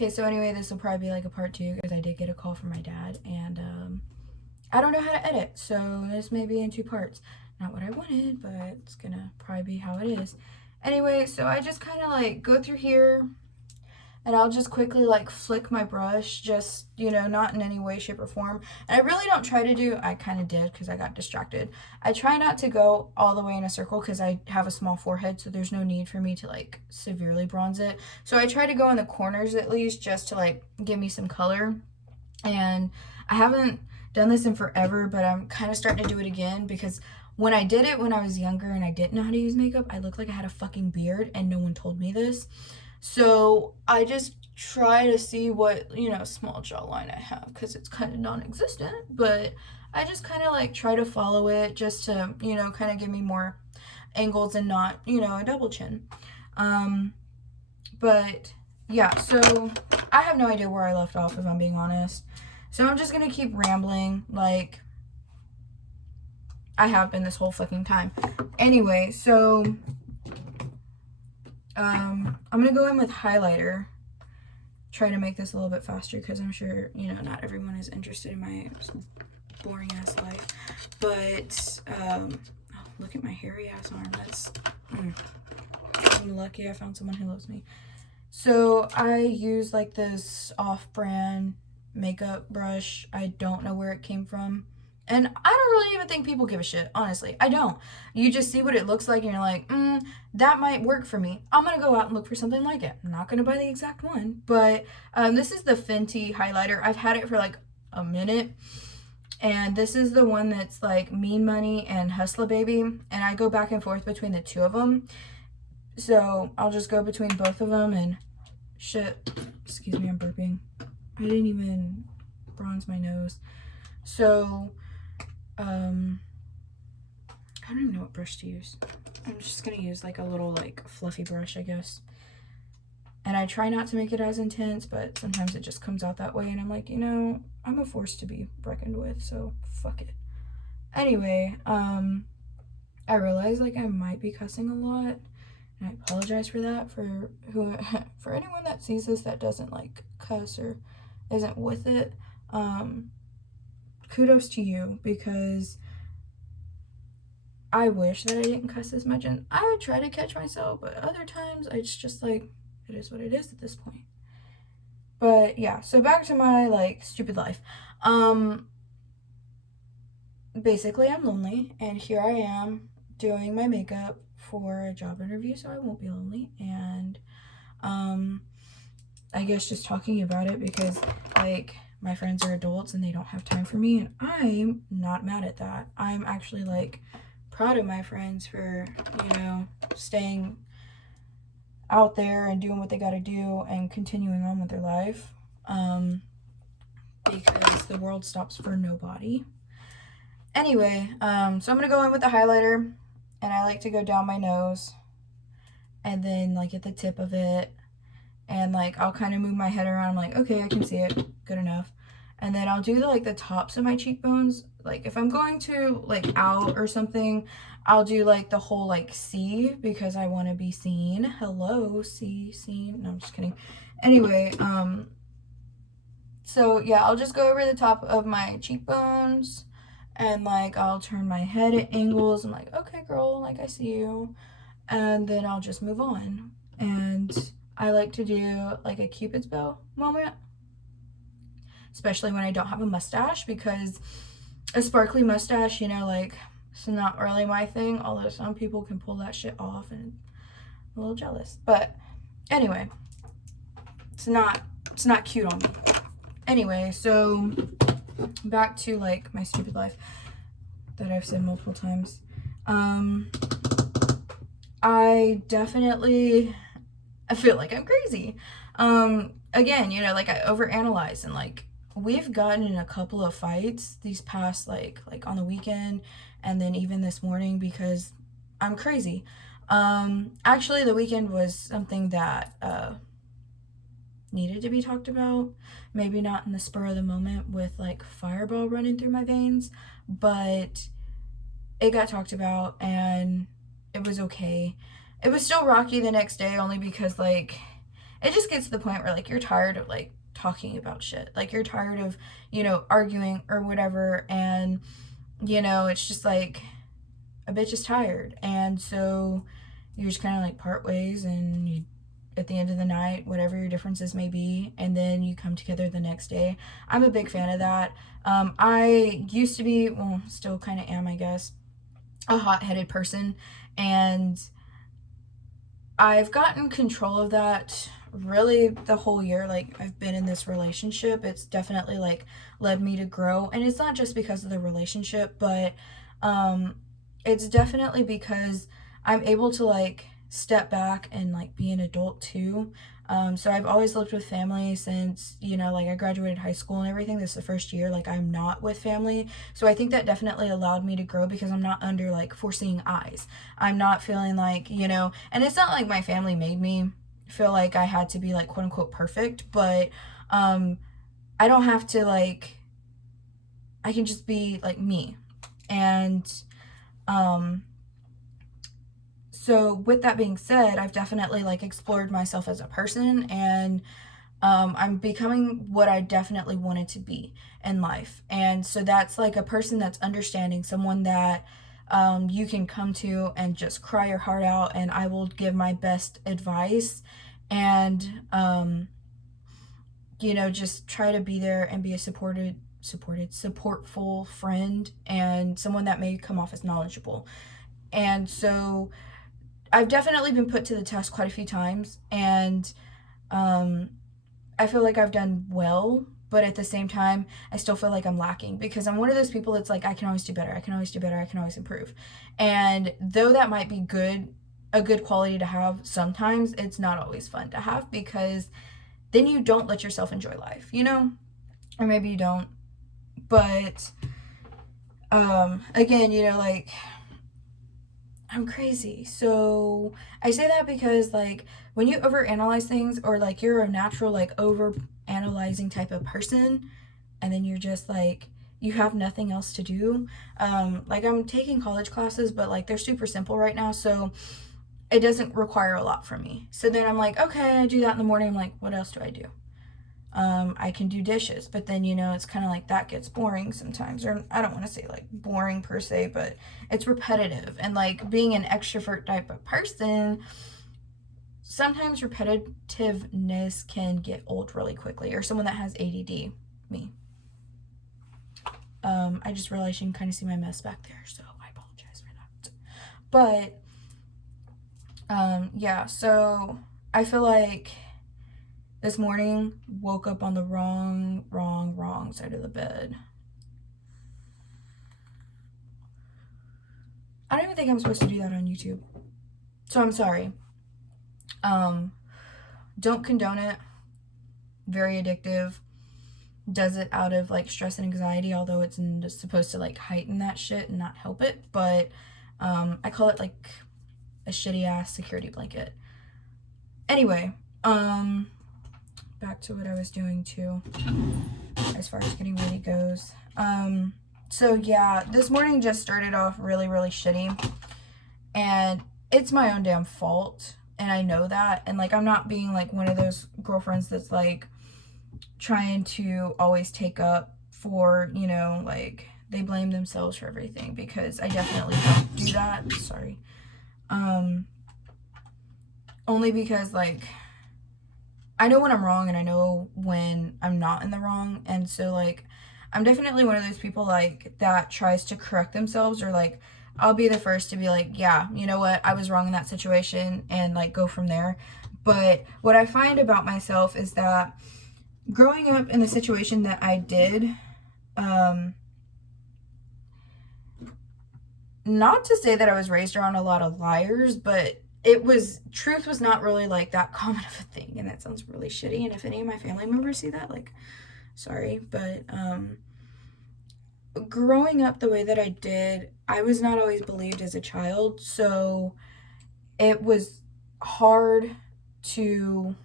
Okay, so anyway, this will probably be like a part 2 because I did get a call from my dad, and I don't know how to edit, so this may be in 2 parts. Not what I wanted, but it's gonna probably be how it is. Anyway, so I just kind of like go through here, and I'll just quickly like flick my brush, just, you know, not in any way, shape, or form. And I really don't try to do, I kind of did because I got distracted. I try not to go all the way in a circle because I have a small forehead, so there's no need for me to like severely bronze it. So I try to go in the corners at least just to like give me some color. And I haven't done this in forever, but I'm kind of starting to do it again because when I did it when I was younger and I didn't know how to use makeup, I looked like I had a fucking beard and no one told me this. So I just try to see what, you know, small jawline I have because it's kind of non-existent, but I just kind of like try to follow it just to, you know, kind of give me more angles and not, you know, a double chin. But yeah, so I have no idea where I left off, if I'm being honest. So I'm just gonna keep rambling like I have been this whole fucking time. Anyway, so I'm gonna go in with highlighter. Try to make this a little bit faster because I'm sure, you know, not everyone is interested in my boring ass life. But oh, look at my hairy ass arm. That's I'm lucky I found someone who loves me. So I use like this off-brand makeup brush. I don't know where it came from. And I don't really even think people give a shit, honestly. I don't. You just see what it looks like and you're like, that might work for me. I'm going to go out and look for something like it. I'm not going to buy the exact one. But this is the Fenty highlighter. I've had it for like a minute. And this is the one that's like Mean Money and Hustla Baby. And I go back and forth between the two of them. So I'll just go between both of them and shit. Excuse me, I'm burping. I didn't even bronze my nose. So, I don't even know what brush to use. I'm just gonna use like a little like fluffy brush, I guess. And I try not to make it as intense, but sometimes it just comes out that way. And I'm like, you know, I'm a force to be reckoned with, so fuck it. Anyway, I realize like I might be cussing a lot. And I apologize for that for anyone that sees this that doesn't like cuss or isn't with it. Kudos to you because I wish that I didn't cuss as much, and I try to catch myself, but other times it's just like it is what it is at this point. But yeah, so back to my like stupid life. Basically I'm lonely and here I am doing my makeup for a job interview, so I won't be lonely. And I guess just talking about it because like my friends are adults and they don't have time for me, and I'm not mad at that. I'm actually like proud of my friends for, you know, staying out there and doing what they got to do and continuing on with their life, because the world stops for nobody. Anyway, so I'm gonna go in with the highlighter, and I like to go down my nose and then like at the tip of it, and like I'll kind of move my head around. I'm like, okay, I can see it, good enough. And then I'll do like the tops of my cheekbones. Like if I'm going to like out or something, I'll do like the whole like C because I want to be seen. Hello, seen. No, I'm just kidding. Anyway, so yeah, I'll just go over the top of my cheekbones, and like I'll turn my head at angles. I'm like, okay, girl, like I see you. And then I'll just move on. And I like to do like a Cupid's bow moment, especially when I don't have a mustache, because a sparkly mustache, you know, like it's not really my thing, although some people can pull that shit off, and I'm a little jealous. But anyway, it's not cute on me. Anyway, so back to like my stupid life that I've said multiple times. I definitely feel like I'm crazy. Again, you know, like I overanalyze, and like we've gotten in a couple of fights these past like on the weekend, and then even this morning because I'm crazy. Actually the weekend was something that needed to be talked about. Maybe not in the spur of the moment with like fireball running through my veins, but it got talked about and it was okay. It was still rocky the next day only because like it just gets to the point where, like, you're tired of, like, talking about shit. Like, you're tired of, you know, arguing or whatever, and, you know, it's just like, a bitch is tired. And so you just kind of, like, part ways, and you, at the end of the night, whatever your differences may be, and then you come together the next day. I'm a big fan of that. I used to be, well, still kind of am, I guess, a hot-headed person, and I've gotten control of that really the whole year. Like, I've been in this relationship. It's definitely, like, led me to grow, and it's not just because of the relationship, but it's definitely because I'm able to, like, step back and, like, be an adult too. So I've always lived with family since, you know, like, I graduated high school and everything. This is the first year, like, I'm not with family. So I think that definitely allowed me to grow because I'm not under, like, foreseeing eyes. I'm not feeling like, you know, and it's not like my family made me feel like I had to be, like, quote unquote perfect, but I don't have to, like, I can just be, like, me. And so with that being said, I've definitely, like, explored myself as a person, and I'm becoming what I definitely wanted to be in life. And so that's, like, a person that's understanding, someone that you can come to and just cry your heart out, and I will give my best advice, and you know, just try to be there and be a supportful friend, and someone that may come off as knowledgeable. And so I've definitely been put to the test quite a few times, and I feel like I've done well, but at the same time, I still feel like I'm lacking because I'm one of those people that's like, I can always do better, I can always do better, I can always improve. And though that might be good, a good quality to have, sometimes it's not always fun to have because then you don't let yourself enjoy life, you know? Or maybe you don't. But again, you know, like, I'm crazy. So I say that because, like, when you overanalyze things, or, like, you're a natural, like, over analyzing type of person, and then you're just like, you have nothing else to do. Like, I'm taking college classes, but, like, they're super simple right now, so it doesn't require a lot from me. So then I'm like, okay, I do that in the morning. I'm like, what else do I do? I can do dishes, but then, you know, it's kind of like that gets boring sometimes, or I don't want to say, like, boring per se, but it's repetitive. And, like, being an extrovert type of person, sometimes repetitiveness can get old really quickly, or someone that has ADD, me. I just realized you can kind of see my mess back there, so I apologize for that. But yeah, so I feel like this morning, woke up on the wrong side of the bed. I don't even think I'm supposed to do that on YouTube. So I'm sorry. Don't condone it. Very addictive. Does it out of, like, stress and anxiety, although it's supposed to, like, heighten that shit and not help it. But I call it, like, a shitty ass security blanket. Anyway, back to what I was doing too, as far as getting ready goes. So yeah, this morning just started off really shitty, and it's my own damn fault, and I know that. And, like, I'm not being, like, one of those girlfriends that's, like, trying to always take up for, you know, like, they blame themselves for everything, because I definitely don't do that. Sorry. Only because, like, I know when I'm wrong, and I know when I'm not in the wrong. And so, like, I'm definitely one of those people, like, that tries to correct themselves, or, like, I'll be the first to be like, yeah, you know what, I was wrong in that situation, and, like, go from there. But what I find about myself is that growing up in the situation that I did, not to say that I was raised around a lot of liars, but truth was not really, like, that common of a thing. And that sounds really shitty, and if any of my family members see that, like, sorry. But growing up the way that I did, I was not always believed as a child, so it was hard to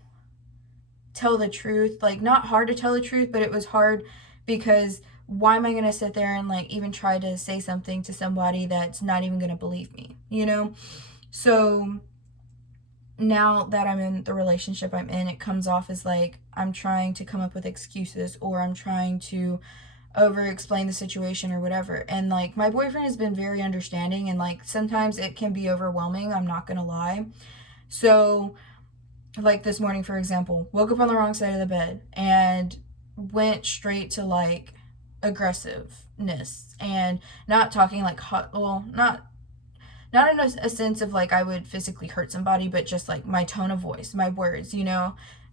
tell the truth. Like, not hard to tell the truth, but it was hard because why am I going to sit there and, like, even try to say something to somebody that's not even going to believe me, you know? So now that I'm in the relationship I'm in, it comes off as like I'm trying to come up with excuses, or I'm trying to over explain the situation or whatever. And like my boyfriend has been very understanding, and like sometimes it can be overwhelming, I'm not gonna lie. So like this morning, for example, woke up on the wrong side of the bed and went straight to like aggressiveness, and not talking like hot, well, not in a sense of like I would physically hurt somebody, but just like my tone of voice, my words,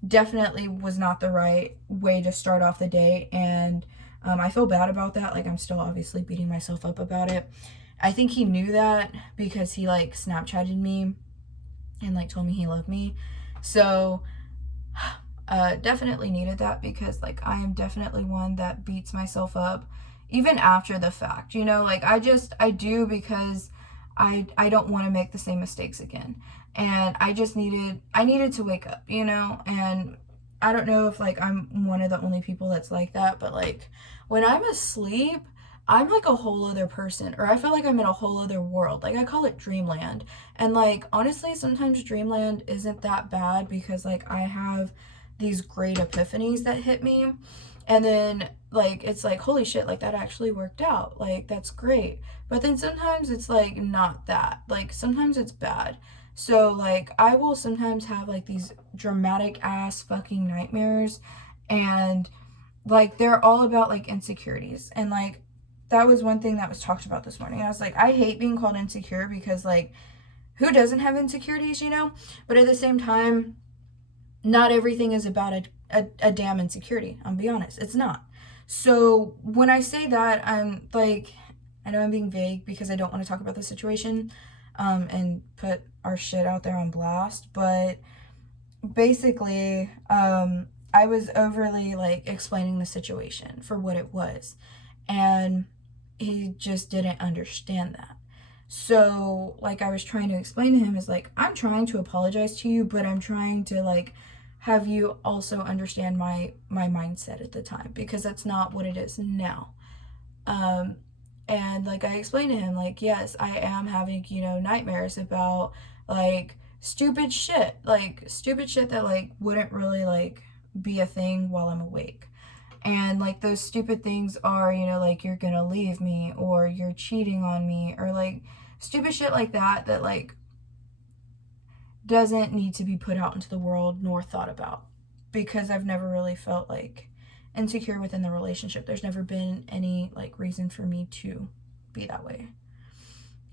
definitely was not the right way to start off the day. And I feel bad about that. Like, I'm still obviously beating myself up about it. I think he knew that because he like Snapchatted me and like told me he loved me. So definitely needed that, because like I am definitely one that beats myself up even after the fact, like I do, because I don't want to make the same mistakes again. And I needed to wake up, and I don't know if like I'm one of the only people that's like that, but like when I'm asleep, I'm like a whole other person, or I feel like I'm in a whole other world. Like, I call it dreamland. And like honestly, sometimes dreamland isn't that bad, because like I have these great epiphanies that hit me, and then like it's like, holy shit, like that actually worked out, like that's great. But then sometimes it's like not that, like sometimes it's bad. So like I will sometimes have like these dramatic ass fucking nightmares, and like they're all about like insecurities. And like that was one thing that was talked about this morning. I was like, I hate being called insecure, because like who doesn't have insecurities, but at the same time, not everything is about a damn insecurity. I'll be honest, it's not. So when I say that, I'm like, I know I'm being vague because I don't want to talk about the situation, and put our shit out there on blast, but basically, I was overly like explaining the situation for what it was, and he just didn't understand that. So like I was trying to explain to him is like, I'm trying to apologize to you, but I'm trying to like have you also understand my mindset at the time, because that's not what it is now. um and like I explained to him, like, yes, I am having nightmares about like stupid shit that like wouldn't really like be a thing while I'm awake. And like those stupid things are, like you're gonna leave me, or you're cheating on me, or like stupid shit like that, that like doesn't need to be put out into the world nor thought about, because I've never really felt like insecure within the relationship. There's never been any like reason for me to be that way.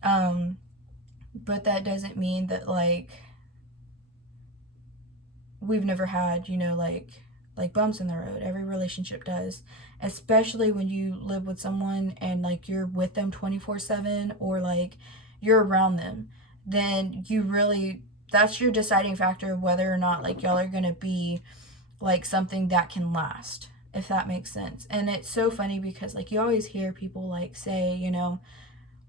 But that doesn't mean that like we've never had, like bumps in the road. Every relationship does, especially when you live with someone and like you're with them 24/7, or like you're around them. Then you really, that's your deciding factor of whether or not like y'all are going to be like something that can last, if that makes sense. And it's so funny because like you always hear people like say,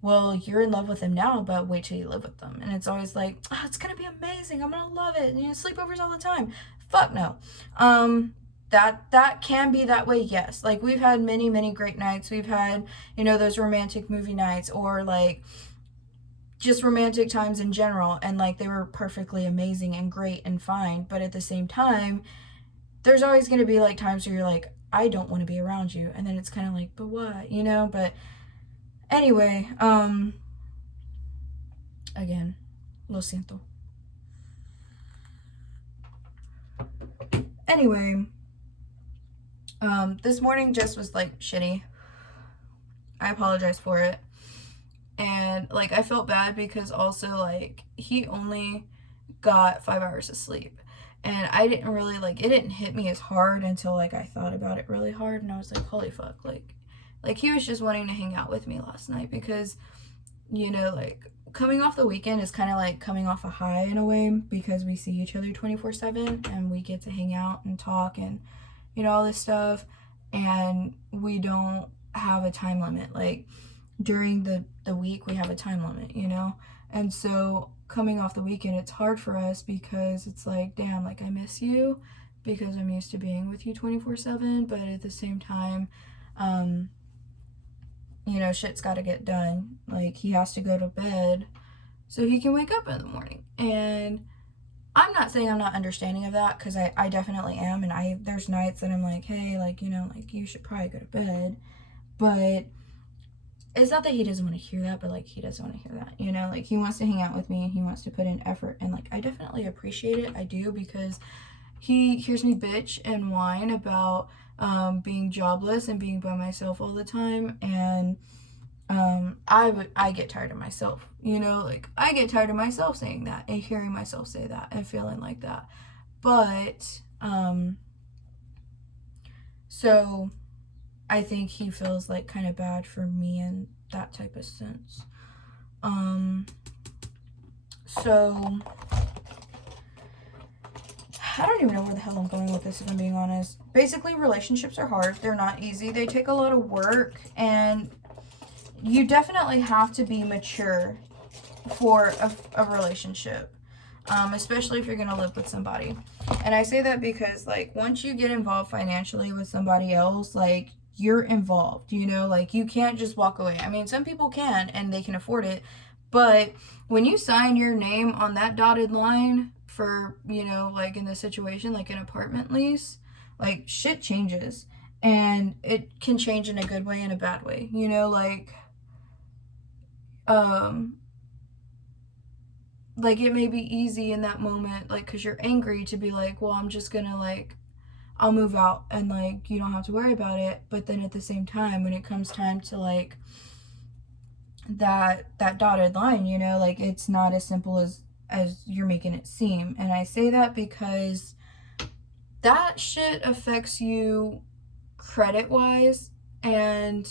well, you're in love with them now, but wait till you live with them. And it's always like, oh, it's gonna be amazing, I'm gonna love it, sleepovers all the time. Fuck no. That can be that way, yes. Like we've had many great nights. We've had those romantic movie nights, or like just romantic times in general, and like they were perfectly amazing and great and fine. But at the same time, there's always going to be like times where you're like, I don't want to be around you. And then it's kind of like, but what, but anyway, again, lo siento. Anyway, this morning just was like shitty. I apologize for it. And like I felt bad because also like he only got 5 hours of sleep, and I didn't really like, it didn't hit me as hard until like I thought about it really hard, and I was like, holy fuck, like he was just wanting to hang out with me last night, because like coming off the weekend is kind of like coming off a high in a way, because we see each other 24/7 and we get to hang out and talk and all this stuff, and we don't have a time limit. Like during the week we have a time limit, and so coming off the weekend, it's hard for us, because it's like, damn, like I miss you, because I'm used to being with you 24/7, but at the same time, shit's got to get done. Like he has to go to bed so he can wake up in the morning. And I'm not saying I'm not understanding of that, because I definitely am, and there's nights that I'm like, hey, like, like, you should probably go to bed. But it's not that he doesn't want to hear that, but like, he doesn't want to hear that, like, he wants to hang out with me and he wants to put in effort, and like, I definitely appreciate it. I do, because he hears me bitch and whine about being jobless and being by myself all the time, and I get tired of myself, like, I get tired of myself saying that and hearing myself say that and feeling like that. But so I think he feels like kind of bad for me in that type of sense. So I don't even know where the hell I'm going with this, if I'm being honest. Basically, relationships are hard. They're not easy. They take a lot of work, and you definitely have to be mature for a relationship, especially if you're going to live with somebody. And I say that because, like, once you get involved financially with somebody else, like, you're involved, like, you can't just walk away. I mean, some people can, and they can afford it, but when you sign your name on that dotted line for, like, in this situation, like an apartment lease, like, shit changes, and it can change in a good way and a bad way, like, it may be easy in that moment, like, because you're angry, to be like, well, I'm just gonna, like, I'll move out, and like, you don't have to worry about it. But then at the same time, when it comes time to, like, that dotted line, like, it's not as simple as you're making it seem. And I say that because that shit affects you credit wise, and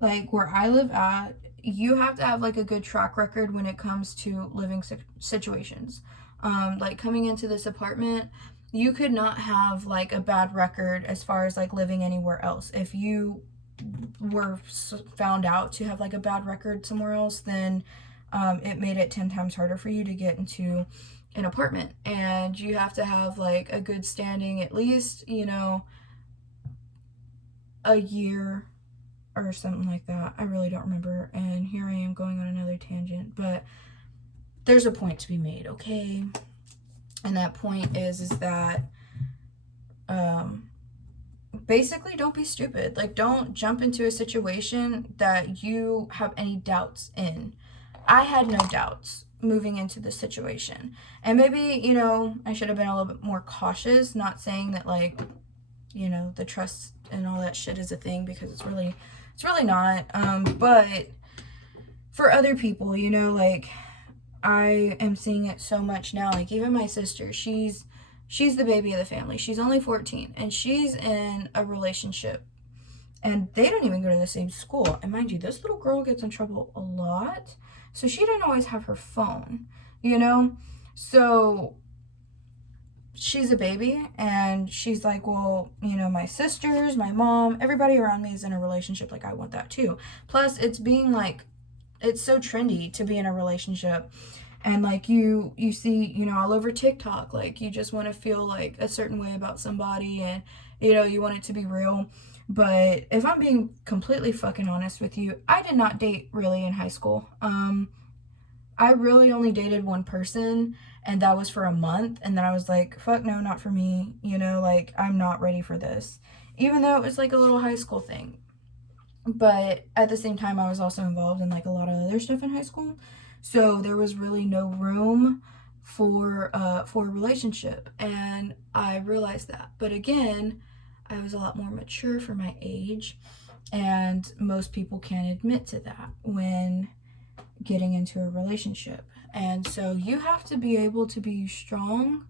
like, where I live at, you have to have like a good track record when it comes to living situations. Like, coming into this apartment, you could not have like a bad record as far as like living anywhere else. If you were found out to have like a bad record somewhere else, then it made it 10 times harder for you to get into an apartment. And you have to have like a good standing, at least, a year or something like that. I really don't remember, and here I am going on another tangent, but there's a point to be made, okay? And that point is that basically, don't be stupid. Like, don't jump into a situation that you have any doubts in. I had no doubts moving into this situation, and maybe, I should have been a little bit more cautious. Not saying that, like, the trust and all that shit is a thing, because it's really not. But for other people, like, I am seeing it so much now. Like, even my sister, she's the baby of the family. She's only 14, and she's in a relationship, and they don't even go to the same school. And mind you, this little girl gets in trouble a lot, so she didn't always have her phone, so she's a baby, and she's like, well, my sisters, my mom, everybody around me is in a relationship. Like, I want that too. Plus, it's being like, it's so trendy to be in a relationship, and like, you see, all over TikTok, like, you just want to feel like a certain way about somebody, and you want it to be real. But if I'm being completely fucking honest with you, I did not date really in high school. I really only dated one person, and that was for a month, and then I was like, fuck no, not for me, like, I'm not ready for this, even though it was like a little high school thing. But at the same time, I was also involved in like a lot of other stuff in high school, so there was really no room for a relationship, and I realized that. But again, I was a lot more mature for my age, and most people can't admit to that when getting into a relationship. And so you have to be able to be strong.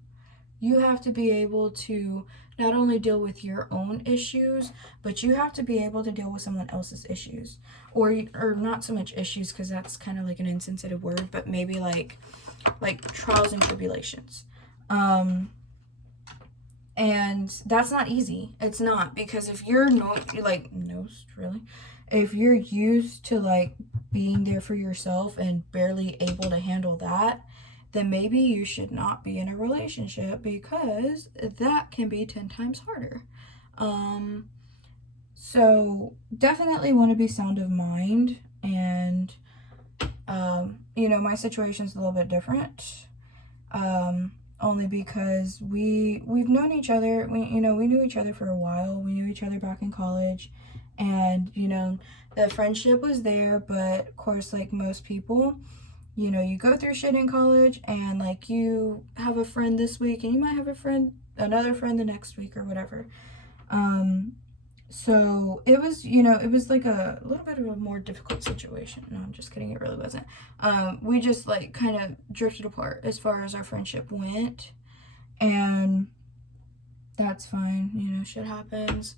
You have to be able to not only deal with your own issues, but you have to be able to deal with someone else's issues. Or not so much issues, because that's kind of like an insensitive word, but maybe like trials and tribulations. And that's not easy. It's not, because if you're if you're used to like being there for yourself and barely able to handle that, then maybe you should not be in a relationship, because that can be 10 times harder. So definitely want to be sound of mind, and my situation's a little bit different. only because we've known each other. We knew each other for a while. We knew each other back in college, and the friendship was there. But of course, like most people, you go through shit in college, and like you have a friend this week, and you might have another friend the next week or whatever. So it was, it was like a little bit of a more difficult situation. No, I'm just kidding. It really wasn't. We just like kind of drifted apart as far as our friendship went, and that's fine. Shit happens.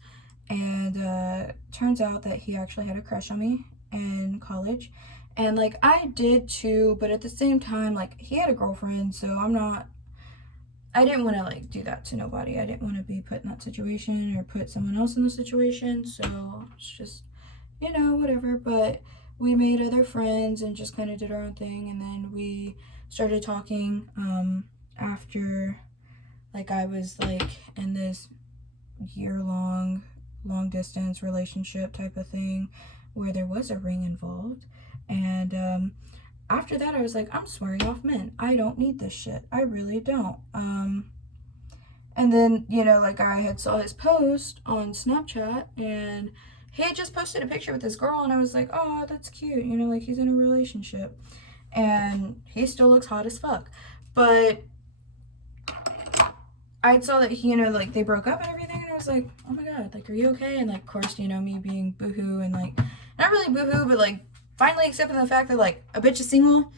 And turns out that he actually had a crush on me in college, and like I did too. But at the same time, like he had a girlfriend, so I didn't want to like do that to nobody. I didn't want to be put in that situation or put someone else in the situation. So it's just, whatever. But we made other friends and just kind of did our own thing. And then we started talking after like I was like in this year-long, long-distance relationship type of thing where there was a ring involved. And after that, I was like, I'm swearing off men. I don't need this shit. I really don't. And then, like I had saw his post on Snapchat, and he had just posted a picture with this girl, and I was like, oh, that's cute. Like he's in a relationship. And he still looks hot as fuck. But I saw that he, like they broke up and everything, and I was like, oh my god, like, are you okay? And like, of course, me being boohoo and like, not really boohoo, but like, finally accepting the fact that like a bitch is single,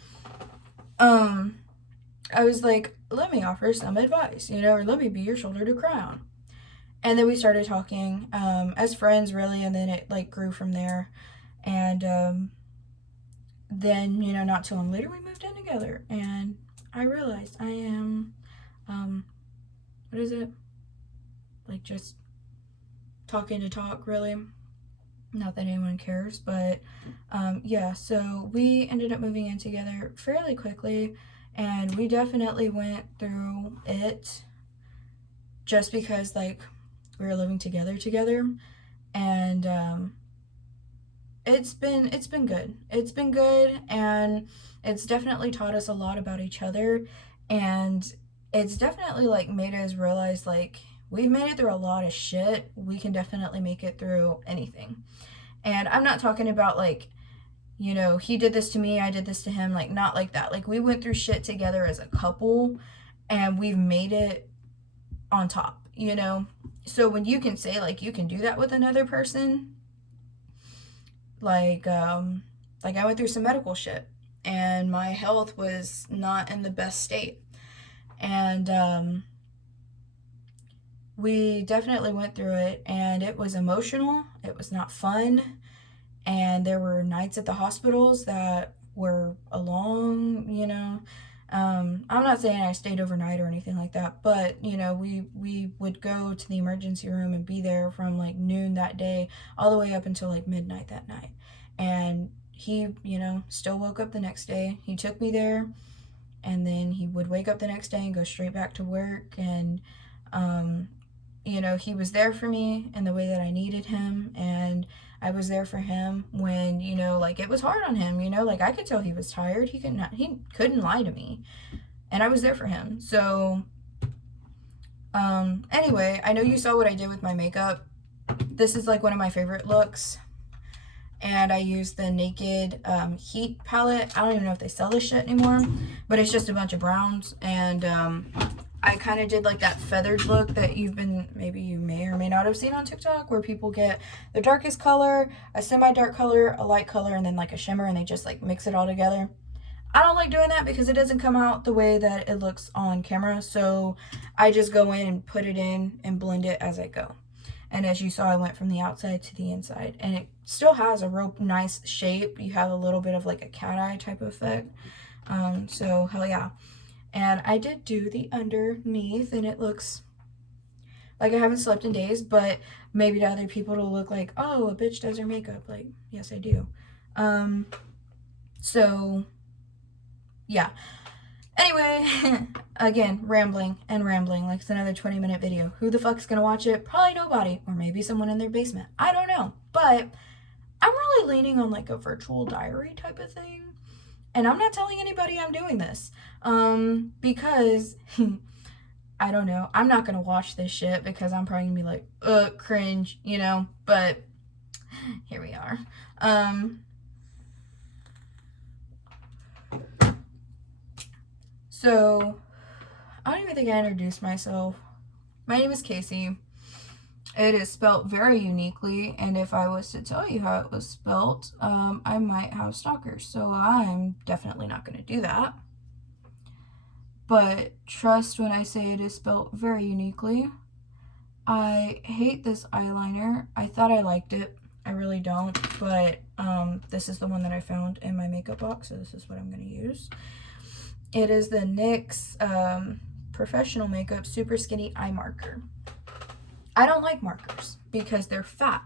I was like, let me offer some advice, or let me be your shoulder to cry on. And then we started talking as friends, really, and then it like grew from there. And then not too long later we moved in together, and I realized I am what is it, like just talking to talk, really. Not that anyone cares, but yeah, so we ended up moving in together fairly quickly, and we definitely went through it just because like we were living together, and it's been good. It's been good, and it's definitely taught us a lot about each other, and it's definitely like made us realize like we've made it through a lot of shit. We can definitely make it through anything. And I'm not talking about like, he did this to me, I did this to him, like not like that. Like we went through shit together as a couple, and we've made it on top, So when you can say like you can do that with another person, like I went through some medical shit, and my health was not in the best state. And we definitely went through it, and it was emotional. It was not fun. And there were nights at the hospitals that were long, I'm not saying I stayed overnight or anything like that, but, we would go to the emergency room and be there from like noon that day all the way up until like midnight that night. And he, still woke up the next day. He took me there, and then he would wake up the next day and go straight back to work. And, he was there for me in the way that I needed him, and I was there for him when, like it was hard on him, like I could tell he was tired. He couldn't lie to me, and I was there for him. So, anyway, I know you saw what I did with my makeup. This is like one of my favorite looks, and I used the Naked Heat palette. I don't even know if they sell this shit anymore, but it's just a bunch of browns, and I kind of did like that feathered look that maybe you may or may not have seen on TikTok, where people get the darkest color, a semi-dark color, a light color, and then like a shimmer, and they just like mix it all together. I don't like doing that because it doesn't come out the way that it looks on camera, so I just go in and put it in and blend it as I go. And as you saw, I went from the outside to the inside, and it still has a real nice shape. You have a little bit of like a cat eye type of effect. So hell yeah. And I did do the underneath, and it looks like I haven't slept in days, but maybe to other people it'll look like, oh, a bitch does her makeup. Like, yes, I do. So yeah. Anyway, again, rambling. Like it's another 20-minute video. Who the fuck's gonna watch it? Probably nobody, or maybe someone in their basement. I don't know, but I'm really leaning on like a virtual diary type of thing. And I'm not telling anybody I'm doing this, because I don't know. I'm not gonna watch this shit because I'm probably gonna be like, cringe, you know, but here we are. So I don't even think I introduced myself. My name is Casey. It is spelt very uniquely, and if I was to tell you how it was spelt, I might have stalkers, so I'm definitely not going to do that. But trust when I say it is spelt very uniquely. I hate this eyeliner. I thought I liked it. I really don't, but this is the one that I found in my makeup box, so this is what I'm going to use. It is the NYX Professional Makeup Super Skinny Eye Marker. I don't like markers because they're fat.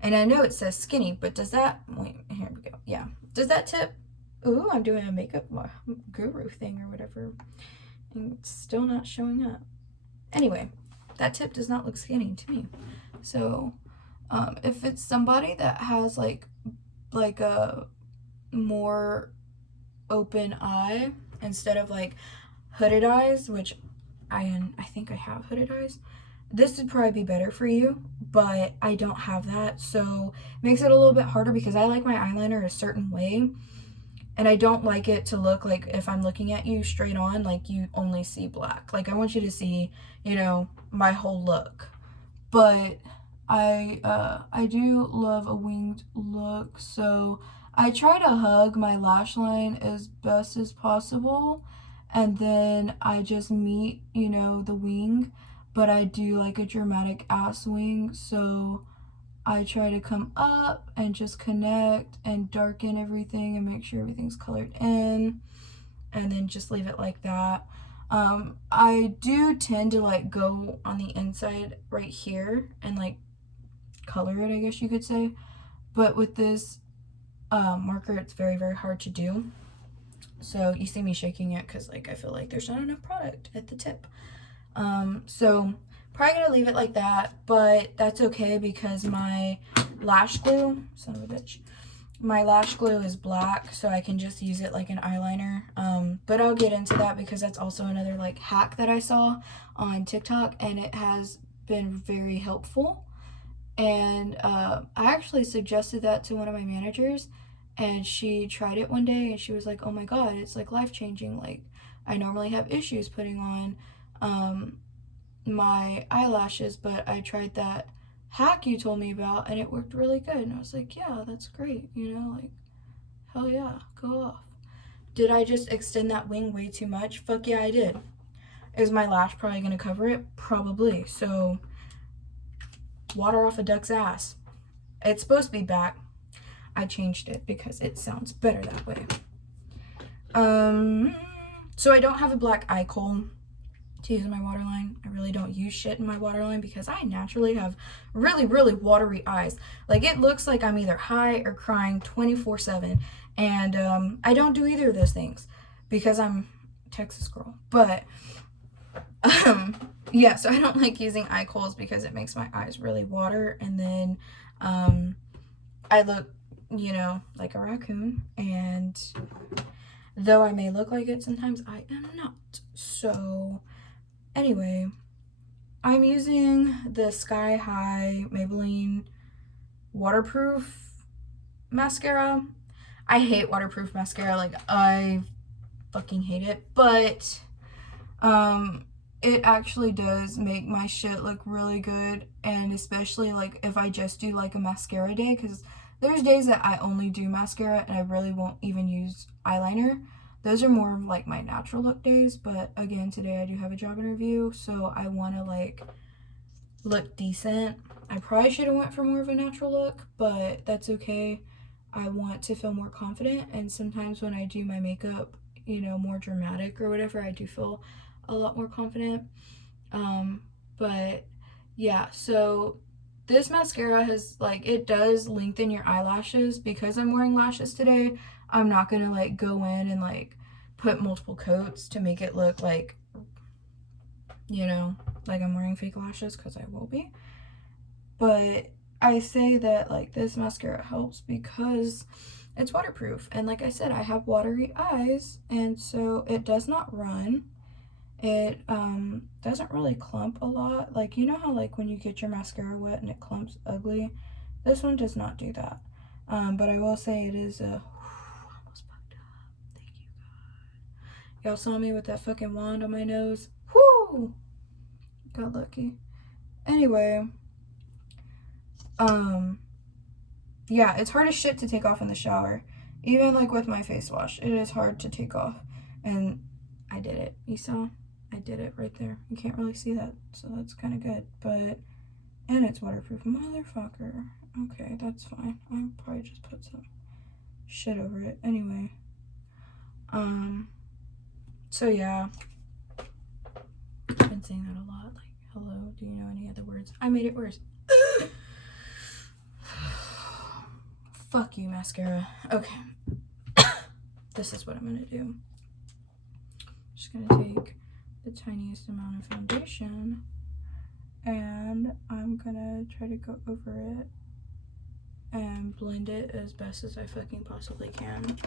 And I know it says skinny, but does that... Wait, here we go. Yeah. Does that tip... Ooh, I'm doing a makeup guru thing or whatever. And it's still not showing up. Anyway, that tip does not look skinny to me. So, if it's somebody that has, like a more open eye instead of, like, hooded eyes, which I think I have hooded eyes, this would probably be better for you, but I don't have that, so it makes it a little bit harder because I like my eyeliner a certain way, and I don't like it to look like if I'm looking at you straight on, like you only see black. Like, I want you to see, you know, my whole look. But I do love a winged look, so I try to hug my lash line as best as possible, and then I just meet, you know, the wing. But I do like a dramatic ass wing, so I try to come up and just connect and darken everything and make sure everything's colored in, and then just leave it like that. I do tend to like go on the inside right here and like color it, I guess you could say. But with this marker, it's very, very hard to do. So you see me shaking it because like I feel like there's not enough product at the tip. So probably gonna leave it like that, but that's okay because my lash glue, son of a bitch, my lash glue is black, so I can just use it like an eyeliner. But I'll get into that because that's also another like hack that I saw on TikTok, and it has been very helpful. And I actually suggested that to one of my managers, and she tried it one day and she was like, oh my god, it's like life-changing. Like, I normally have issues putting on my eyelashes, but I tried that hack you told me about and it worked really good. And I was like, yeah, that's great, you know, like, hell yeah, go off. Did I just extend that wing way too much? Fuck yeah, I did. Is my lash probably gonna cover it? Probably. So water off a duck's ass. It's supposed to be back. I changed it because it sounds better that way. So I don't have a black eye kohl to use in my waterline. I really don't use shit in my waterline because I naturally have really, really watery eyes. Like, it looks like I'm either high or crying 24/7, and I don't do either of those things because I'm a Texas girl. But yeah, so I don't like using eye kohls because it makes my eyes really water, and then I look, you know, like a raccoon, and though I may look like it sometimes, I am not. So anyway, I'm using the Sky High Maybelline waterproof mascara. I hate waterproof mascara, like, I fucking hate it, but it actually does make my shit look really good, and especially like if I just do like a mascara day, because there's days that I only do mascara and I really won't even use eyeliner. Those are more of like my natural look days, but again, today I do have a job interview, so I want to like look decent. I probably should have went for more of a natural look, but that's okay. I want to feel more confident, and sometimes when I do my makeup, you know, more dramatic or whatever, I do feel a lot more confident. But yeah, so this mascara has like, it does lengthen your eyelashes. Because I'm wearing lashes today, I'm not gonna like go in and like put multiple coats to make it look like, you know, like I'm wearing fake lashes, because I will be. But I say that like this mascara helps because it's waterproof, and like I said, I have watery eyes, and so it does not run. It doesn't really clump a lot. Like, you know how like when you get your mascara wet and it clumps ugly? This one does not do that. But I will say it is a almost fucked up. Thank you, God. Y'all saw me with that fucking wand on my nose. Whoo! Got lucky. Anyway, yeah, it's hard as shit to take off in the shower. Even like with my face wash, it is hard to take off. And I did it. You saw? I did it right there. You can't really see that, so that's kind of good. But, and it's waterproof. Motherfucker. Okay, that's fine. I'll probably just put some shit over it. Anyway. So yeah. I've been saying that a lot. Like, hello, do you know any other words? I made it worse. Fuck you, mascara. Okay. This is what I'm gonna do. Just gonna take the tiniest amount of foundation and I'm gonna try to go over it and blend it as best as I fucking possibly can.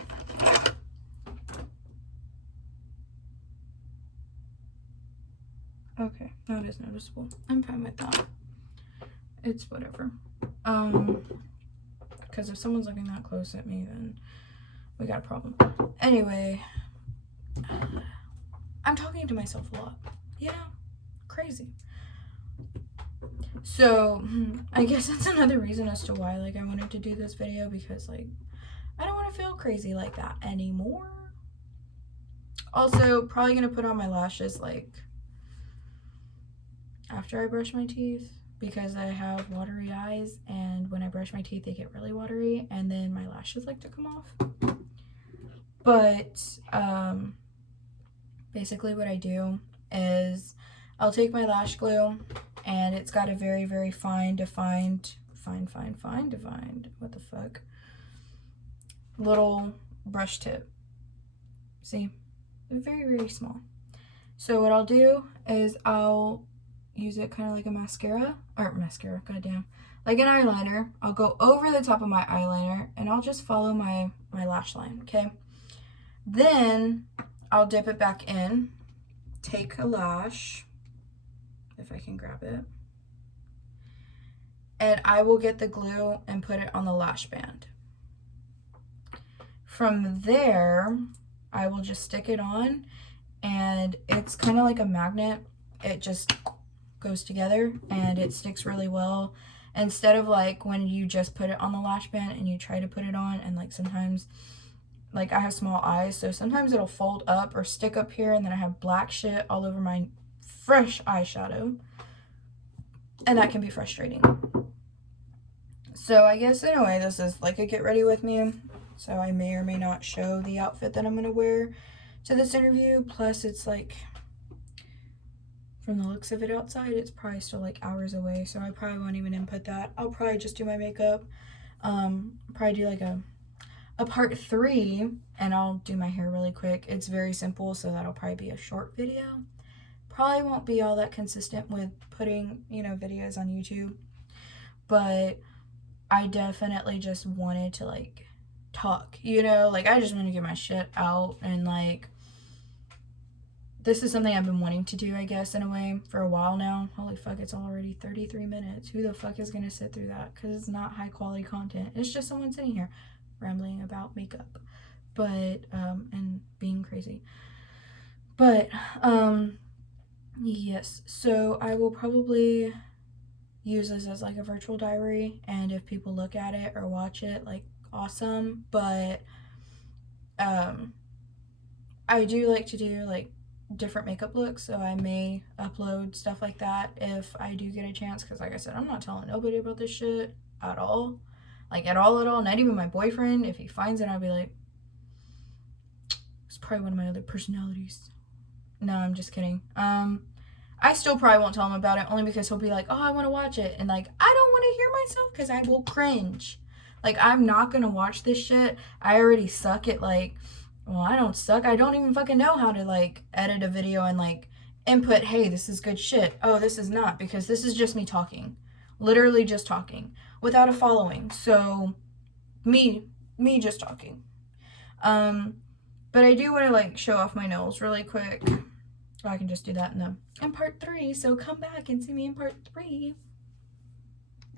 Okay, that is noticeable. I'm fine with that. It's whatever. Because if someone's looking that close at me, then we got a problem. Anyway, I'm talking to myself a lot. You know? Crazy. So, I guess that's another reason as to why, like, I wanted to do this video, because, like, I don't want to feel crazy like that anymore. Also, probably gonna put on my lashes, like, after I brush my teeth, because I have watery eyes, and when I brush my teeth, they get really watery, and then my lashes like to come off. But, basically what I do is I'll take my lash glue, and it's got a very, very defined, what the fuck, little brush tip. See? Very, very small. So what I'll do is I'll use it kind of like a mascara, goddamn, like an eyeliner. I'll go over the top of my eyeliner, and I'll just follow my lash line, okay? Then I'll dip it back in, take a lash, if I can grab it, and I will get the glue and put it on the lash band. From there, I will just stick it on, and it's kind of like a magnet. It just goes together and it sticks really well, instead of like when you just put it on the lash band and you try to put it on, and like sometimes, like I have small eyes, so sometimes it'll fold up or stick up here, and then I have black shit all over my fresh eyeshadow, and that can be frustrating. So I guess in a way this is like a get ready with me, so I may or may not show the outfit that I'm gonna wear to this interview. Plus it's like, from the looks of it outside, it's probably still like hours away, so I probably won't even input that. I'll probably just do my makeup, probably do like a part 3, and I'll do my hair really quick. It's very simple, so that'll probably be a short video. Probably won't be all that consistent with putting, you know, videos on YouTube, but I definitely just wanted to like talk, you know, like I just want to get my shit out, and like this is something I've been wanting to do, I guess, in a way, for a while now. Holy fuck, it's already 33 minutes. Who the fuck is gonna sit through that? Because it's not high quality content. It's just someone sitting here rambling about makeup, but and being crazy. But yes, so I will probably use this as like a virtual diary, and if people look at it or watch it, like, awesome. But I do like to do like different makeup looks, so I may upload stuff like that if I do get a chance, because like I said, I'm not telling nobody about this shit at all, like at all, not even my boyfriend. If he finds it, I'll be like, it's probably one of my other personalities. No, I'm just kidding. I still probably won't tell him about it, only because he'll be like, oh, I want to watch it, and like I don't want to hear myself, because I will cringe. Like, I'm not gonna watch this shit. I already suck at like, well, I don't suck. I don't even fucking know how to like edit a video and like input, hey, this is good shit. Oh, this is not, because this is just me talking. Literally just talking without a following. So me just talking. But I do want to like show off my nails really quick. Or I can just do that in part 3. So come back and see me in part 3.